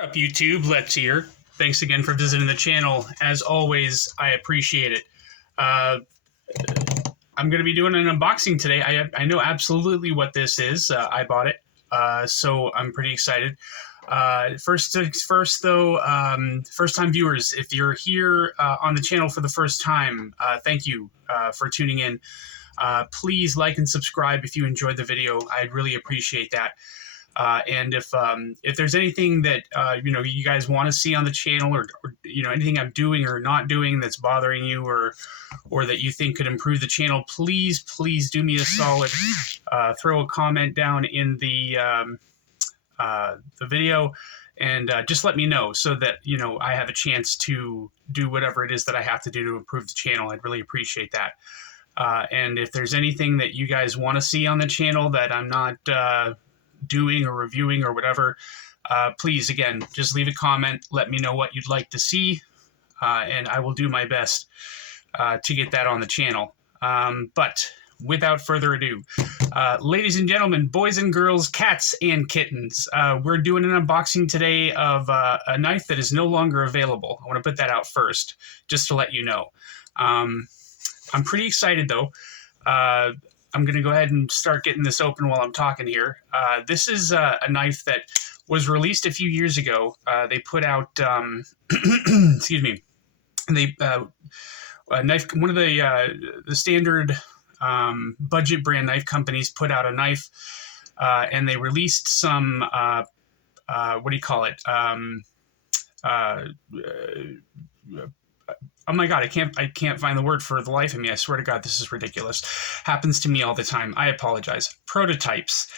Up YouTube, Let's Here. Thanks again for visiting the channel. As always, I appreciate it. I'm going to be doing an unboxing today. I know absolutely what this is. I bought it, so I'm pretty excited. First though, first-time viewers, if you're here on the channel for the first time, thank you for tuning in. Please like and subscribe if you enjoyed the video. I'd really appreciate that. And if there's anything that you guys want to see on the channel, or anything I'm doing or not doing that's bothering you, or that you think could improve the channel, please do me a solid. Throw a comment down in the video, and just let me know so that I have a chance to do whatever it is that I have to do to improve the channel. I'd really appreciate that. And if there's anything that you guys want to see on the channel that I'm not doing or reviewing or whatever, please, again, just leave a comment. Let me know what you'd like to see, and I will do my best to get that on the channel. But without further ado, ladies and gentlemen, boys and girls, cats and kittens, we're doing an unboxing today of a knife that is no longer available. I want to put that out first, just to let you know. I'm pretty excited, though. I'm going to go ahead and start getting this open while I'm talking here. This is a knife that was released a few years ago. They put out, excuse me, a knife. One of the standard budget brand knife companies put out a knife, and they released some what do you call it? Oh my God, I can't find the word for the life of me. I swear to God, this is ridiculous. Happens to me all the time. I apologize. Prototypes.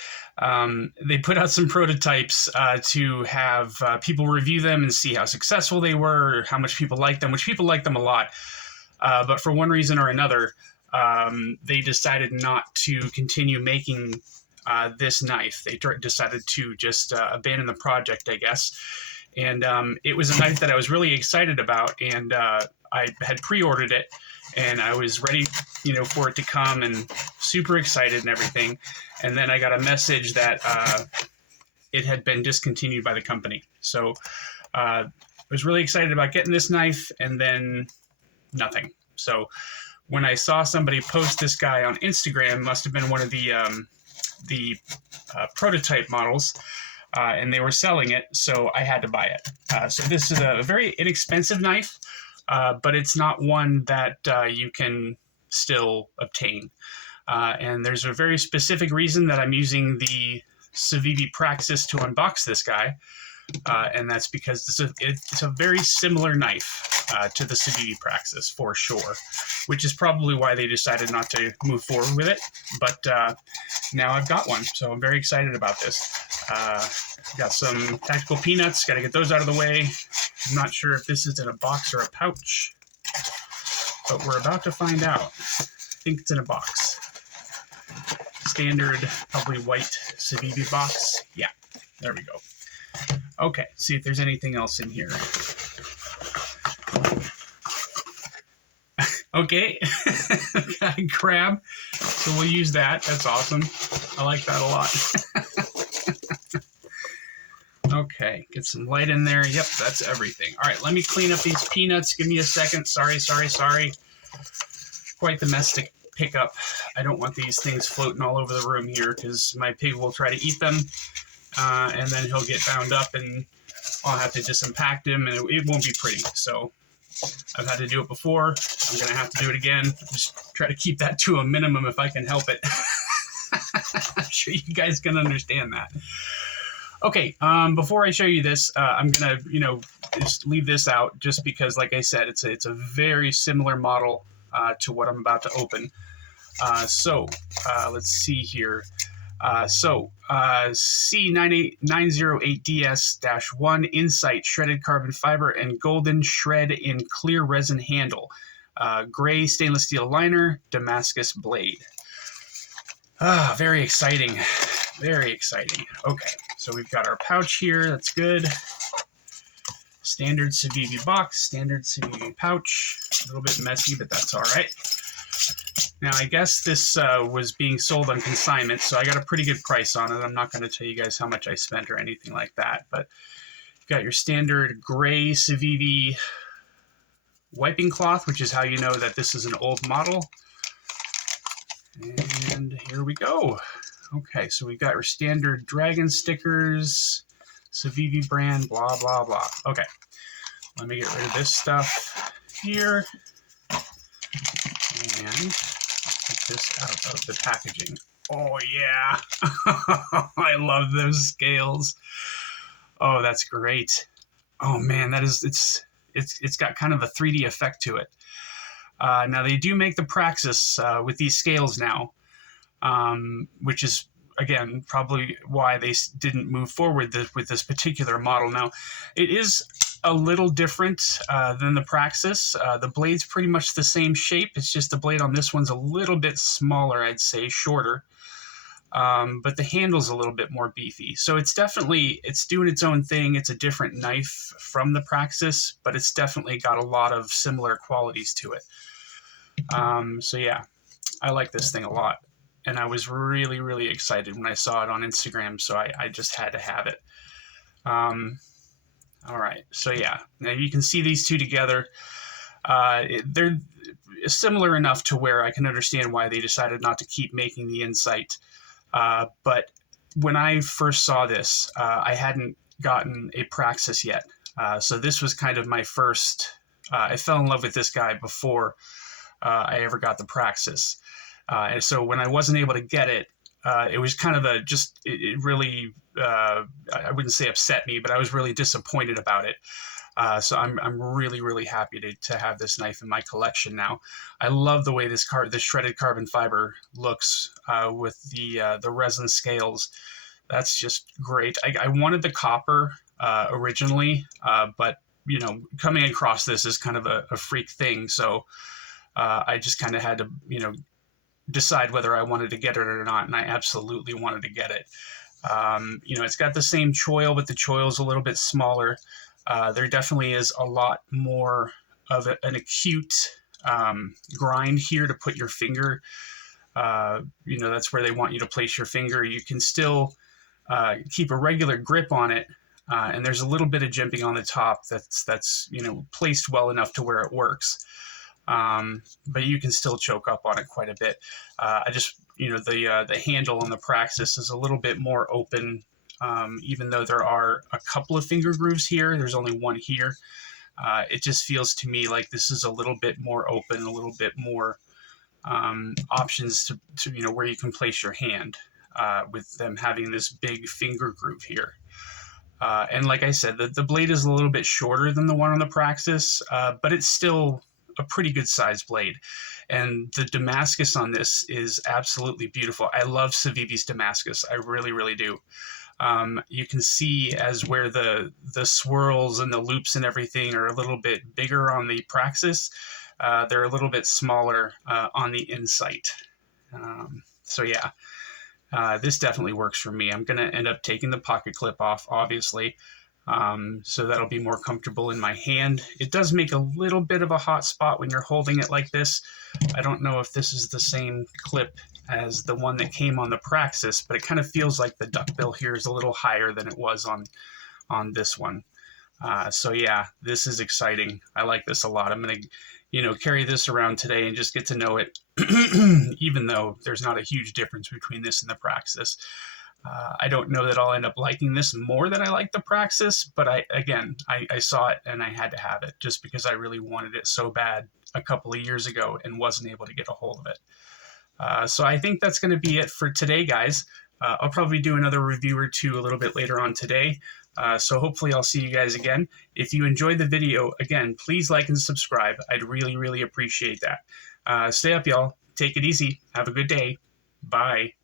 They put out some prototypes to have people review them and see how successful they were, or how much people like them, which people like them a lot. But for one reason or another, they decided not to continue making this knife. They decided to just abandon the project, I guess. And it was a knife that I was really excited about, and I had pre-ordered it, and I was ready, for it to come, and super excited and everything. And then I got a message that it had been discontinued by the company. So I was really excited about getting this knife, and then nothing. So when I saw somebody post this guy on Instagram, must have been one of the prototype models. And they were selling it, so I had to buy it. So this is a very inexpensive knife, but it's not one that you can still obtain. And there's a very specific reason that I'm using the Civivi Praxis to unbox this guy, and that's because it's a very similar knife to the Civivi Praxis, for sure, which is probably why they decided not to move forward with it. But now I've got one, so I'm very excited about this. Got some tactical peanuts, got to get those out of the way. I'm not sure if this is in a box or a pouch, but we're about to find out. I think it's in a box. Standard, probably white Civivi box. Yeah, there we go. Okay, see if there's anything else in here. Okay, got a crab, so we'll use that. That's awesome. I like that a lot. Okay, get some light in there. Yep, that's everything. All right, let me clean up these peanuts. Give me a second. Sorry. Quite the mess to pick up. I don't want these things floating all over the room here, because my pig will try to eat them, and then he'll get bound up, and I'll have to disinfect him, and it won't be pretty. So I've had to do it before. I'm going to have to do it again. Just try to keep that to a minimum if I can help it. I'm sure you guys can understand that. Okay, before I show you this, I'm going to, just leave this out, just because, like I said, it's a very similar model to what I'm about to open. So let's see here. C908DS-1 Incite shredded carbon fiber and golden shred in clear resin handle. Gray stainless steel liner, Damascus blade. Very exciting. Very exciting. Okay, so we've got our pouch here. That's good. Standard Civivi box, standard Civivi pouch. A little bit messy, but that's all right. Now, I guess this was being sold on consignment, so I got a pretty good price on it. I'm not going to tell you guys how much I spent or anything like that, but got your standard gray Civivi wiping cloth, which is how you know that this is an old model. And here we go. Okay, so we got our standard dragon stickers, Civivi brand, blah, blah, blah. Okay, let me get rid of this stuff here. And take this out of the packaging. Oh, yeah. I love those scales. Oh, that's great. Oh, man, it's got kind of a 3D effect to it. Now, they do make the Praxis with these scales now, which is, again, probably why they didn't move forward with this particular model. Now, it is a little different than the Praxis. The blade's pretty much the same shape. It's just the blade on this one's a little bit smaller, I'd say, shorter. But the handle's a little bit more beefy. So it's doing its own thing. It's a different knife from the Praxis, but it's definitely got a lot of similar qualities to it. So yeah, I like this thing a lot. And I was really, really excited when I saw it on Instagram, so I just had to have it. All right, so yeah, now you can see these two together. They're similar enough to where I can understand why they decided not to keep making the Incite. But when I first saw this, I hadn't gotten a Praxis yet. So this was kind of my first, I fell in love with this guy before I ever got the Praxis. And so when I wasn't able to get it, it was kind of it really, I wouldn't say upset me, but I was really disappointed about it. So I'm really, really happy to have this knife in my collection now. I love the way this shredded carbon fiber looks with the resin scales. That's just great. I wanted the copper originally, but you know, coming across this is kind of a freak thing. So I just kind of had to, you know, decide whether I wanted to get it or not, and I absolutely wanted to get it. You know, it's got the same choil, but the choil's a little bit smaller. There definitely is a lot more of an acute grind here to put your finger. You know, that's where they want you to place your finger. You can still keep a regular grip on it, and there's a little bit of jimping on the top that's you know, placed well enough to where it works. But you can still choke up on it quite a bit. You know, the handle on the Praxis is a little bit more open, even though there are a couple of finger grooves here. There's only one here. It just feels to me like this is a little bit more open, a little bit more options to you know, where you can place your hand with them having this big finger groove here. And like I said, the blade is a little bit shorter than the one on the Praxis, but it's still a pretty good sized blade. And the Damascus on this is absolutely beautiful. I love Civivi's Damascus. I really, really do. You can see as where the swirls and the loops and everything are a little bit bigger on the Praxis. They're a little bit smaller on the Incite. So yeah, this definitely works for me. I'm going to end up taking the pocket clip off, obviously. So that'll be more comfortable in my hand. It does make a little bit of a hot spot when you're holding it like this. I don't know if this is the same clip as the one that came on the Praxis, but it kind of feels like the duckbill here is a little higher than it was on this one. So yeah, this is exciting. I like this a lot. I'm going to, you know, carry this around today and just get to know it, even though there's not a huge difference between this and the Praxis. I don't know that I'll end up liking this more than I like the Praxis, but I saw it and I had to have it just because I really wanted it so bad a couple of years ago and wasn't able to get a hold of it. So I think that's going to be it for today, guys. I'll probably do another review or two a little bit later on today. So hopefully I'll see you guys again. If you enjoyed the video, again, please like and subscribe. I'd really, really appreciate that. Stay up, y'all. Take it easy. Have a good day. Bye.